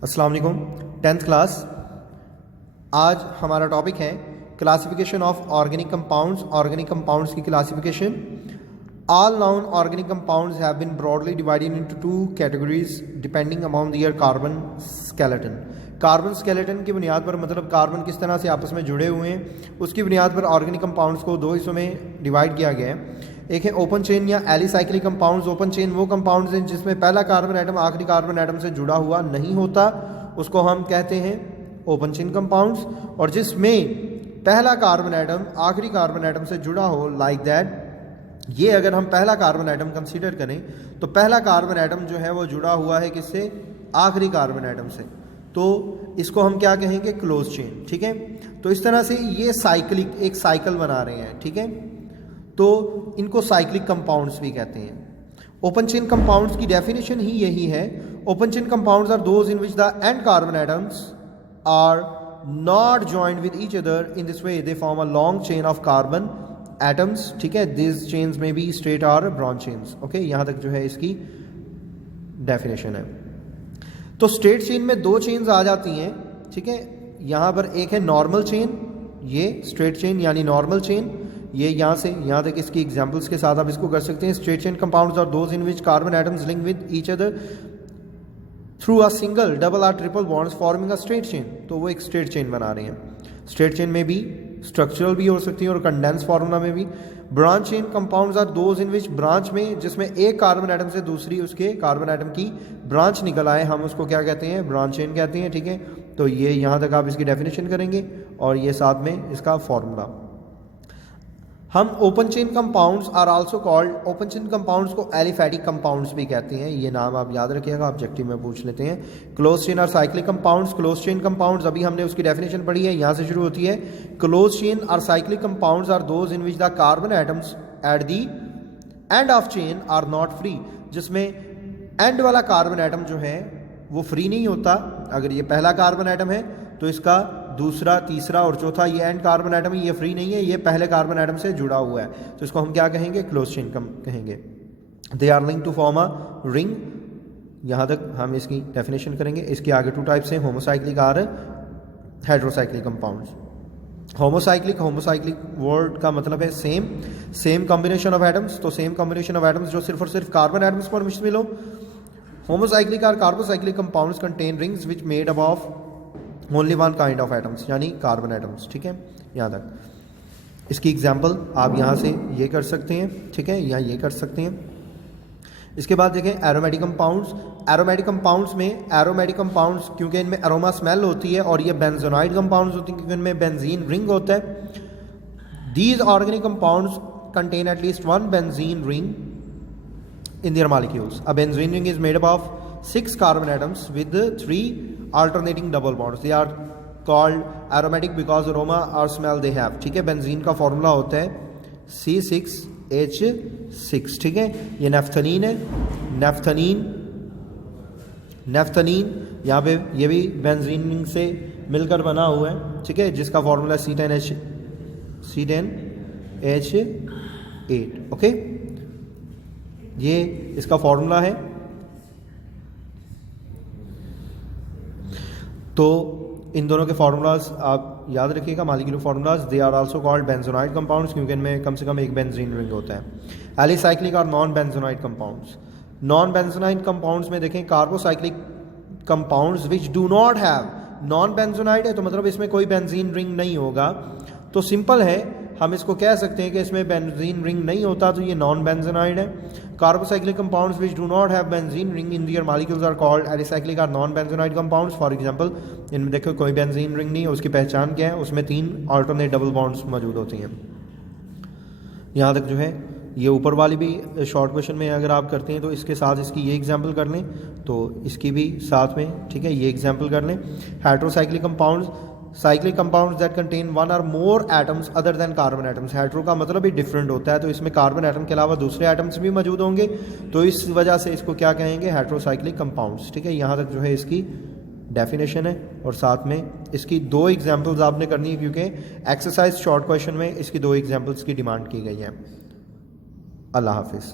अस्सलाम वालेकुम। 10th class. आज हमारा टॉपिक है classification of organic compounds. Organic compounds की classification. All known organic compounds have been broadly divided into two categories depending upon their carbon skeleton. Carbon skeleton की बुनियाद पर, मतलब कार्बन किस तरह से आपस में जुड़े हुए हैं, उसकी बुनियाद पर ऑर्गेनिक कंपाउंड्स को दो हिस्सों में डिवाइड किया गया है। एक है ओपन चेन या एलिसाइक्लिक कंपाउंड्स। ओपन चेन वो कंपाउंड्स हैं जिसमें पहला कार्बन एटम आखिरी कार्बन एटम से जुड़ा हुआ नहीं होता, उसको हम कहते हैं ओपन चेन कंपाउंड्स। और जिसमें पहला कार्बन एटम आखिरी कार्बन एटम से जुड़ा हो, लाइक दैट, ये अगर हम पहला कार्बन एटम कंसीडर करें तो पहला कार्बन एटम जो है वो जुड़ा हुआ है किससे? आखिरी कार्बन एटम से। तो इसको हम क्या कहेंगे? Close chain. ठीक है। तो इस तरह से ये साइक्लिक एक साइकिल बना रहे हैं। ठीक है। तो इनको साइक्लिक कंपाउंड्स भी कहते हैं। ओपन चेन कंपाउंड्स की डेफिनेशन ही यही है। Open chain compounds are those in which the end carbon atoms are not joined with each other, in this way they form a long chain of carbon atoms. ठीक है। This chains में be straight और branch chains. Okay, यहाँ तक जो है इसकी definition है। तो स्ट्रेट चेन में दो चेन्स आ जाती हैं। ठीक है। यहाँ पर एक है नॉर्मल चेन, ये स्ट्रेट चेन यानी नॉर्मल चेन। ये यहाँ से यहाँ तक इसकी एग्जांपल्स के साथ आप इसको कर सकते हैं। Straight chain compounds are those in which carbon atoms link with each other through a single, double और triple bonds forming a straight chain. तो वो एक स्ट्रेट चेन बना रहे हैं। स्ट्रेट चेन में भी स्ट्रक्चरल भी हो सकती है और कंडेंस फार्मूला में भी। Branch chain compounds are those in which branch में, जिसमें एक कार्बन एटम से दूसरी उसके कार्बन एटम की ब्रांच निकल आए, हम उसको क्या कहते हैं? ब्रांच चेन कहते हैं। ठीक है। तो ये यहाँ तक आप इसकी डेफिनेशन करेंगे और ये साथ में इसका फॉर्मूला। हम open chain compounds are also called, open chain compounds को एलिफैटिक कंपाउंड्स भी कहते हैं। ये नाम आप याद रखिएगा, ऑब्जेक्टिव में पूछ लेते हैं। क्लोज चेन और cyclic compounds. Close chain compounds अभी हमने उसकी डेफिनेशन पढ़ी है, यहाँ से शुरू होती है। क्लोज चेन और cyclic compounds are those in which the carbon atoms at the end of chain are not free, जिसमें एंड वाला कार्बन एटम जो है वो फ्री नहीं होता। अगर ये पहला कार्बन एटम है तो इसका दूसरा, तीसरा और चौथा ये एंड कार्बन एटम है, ये फ्री नहीं है, ये पहले कार्बन एटम से जुड़ा हुआ है। तो इसको हम क्या कहेंगे? क्लोज चेन कहेंगे। They are link to form a ring. यहाँ तक हम इसकी डेफिनेशन करेंगे। इसके आगे टू टाइप्स हैं, होमोसाइक्लिक और हेट्रोसाइक्लिक कंपाउंड्स। होमोसाइक्लिक वर्ड का मतलब है सेम कॉम्बिनेशन ऑफ एटम्स। तो सेम कॉम्बिनेशन ऑफ एटम्स जो सिर्फ और सिर्फ कार्बन एटम्स पर मुश्तमिल हो। होमोसाइक्लिक और carbocyclic compounds contain rings which made up of only one kind of atoms, यानी कार्बन एटम्स। ठीक है। यहाँ तक इसकी एग्जाम्पल आप यहाँ से ये कर सकते हैं। ठीक है, या ये कर सकते हैं। इसके बाद देखें एरोमेटिक कंपाउंड्स। एरोमेटिक कंपाउंड्स में, एरोमेटिक कंपाउंड्स क्योंकि इनमें अरोमा स्मेल होती है, और ये बेंजोनाइड कंपाउंड्स होती हैं क्योंकि इनमें बेंजीन रिंग होता है। These organic compounds contain at least one benzene ring in their molecules. A benzene ring is made up of 6 carbon atoms with 3 alternating double bonds. They are called aromatic because aroma or smell they have. ठीक है। Benzene का formula होता है C6H6। ठीक है। ये naphthalene है। Naphthalene यहाँ पे ये भी बेंजीन रिंग से मिलकर बना हुआ है। ठीक है, जिसका फॉर्मूला C10H8। ओके, ये इसका फॉर्मूला है। तो इन दोनों के फार्मूलाज आप याद रखिएगा, molecular formulas. They are also called benzenoid compounds क्योंकि इनमें कम से कम एक बेंजीन रिंग होता है। एलिसाइक्लिक और non benzenoid compounds. Non benzenoid compounds में देखें carbocyclic compounds which do not have, non benzenoid है तो मतलब इसमें कोई बेंजीन रिंग नहीं होगा। तो सिंपल है, हम इसको कह सकते हैं कि इसमें बेंजीन रिंग नहीं होता, तो ये नॉन बेंजोनाइड है। Carbocyclic compounds which do not have benzene ring in their molecules are called alicyclic और non benzenoid compounds. For example, इनमें देखो कोई बेंजीन रिंग नहीं है, उसकी पहचान क्या है? उसमें 3 अल्टरनेट डबल बॉन्ड्स मौजूद होती हैं। यहाँ तक जो है ये ऊपर वाली भी शॉर्ट क्वेश्चन में अगर आप करते हैं तो इसके साथ इसकी ये एग्जाम्पल कर लें, तो इसकी भी साथ में, ठीक है, ये एग्जाम्पल कर लें। Heterocyclic compounds, cyclic compounds that contain one or more atoms other than carbon atoms. Hetero का मतलब भी डिफरेंट होता है, तो इसमें कार्बन एटम के अलावा दूसरे एटम्स भी मौजूद होंगे, तो इस वजह से इसको क्या कहेंगे? Heterocyclic compounds. ठीक है, यहाँ तक जो है इसकी डेफिनेशन है, और साथ में इसकी 2 एग्जाम्पल्स आपने करनी है क्योंकि एक्सरसाइज शॉर्ट क्वेश्चन में इसकी 2 एग्जाम्पल्स की डिमांड की गई है। अल्लाह हाफिज़।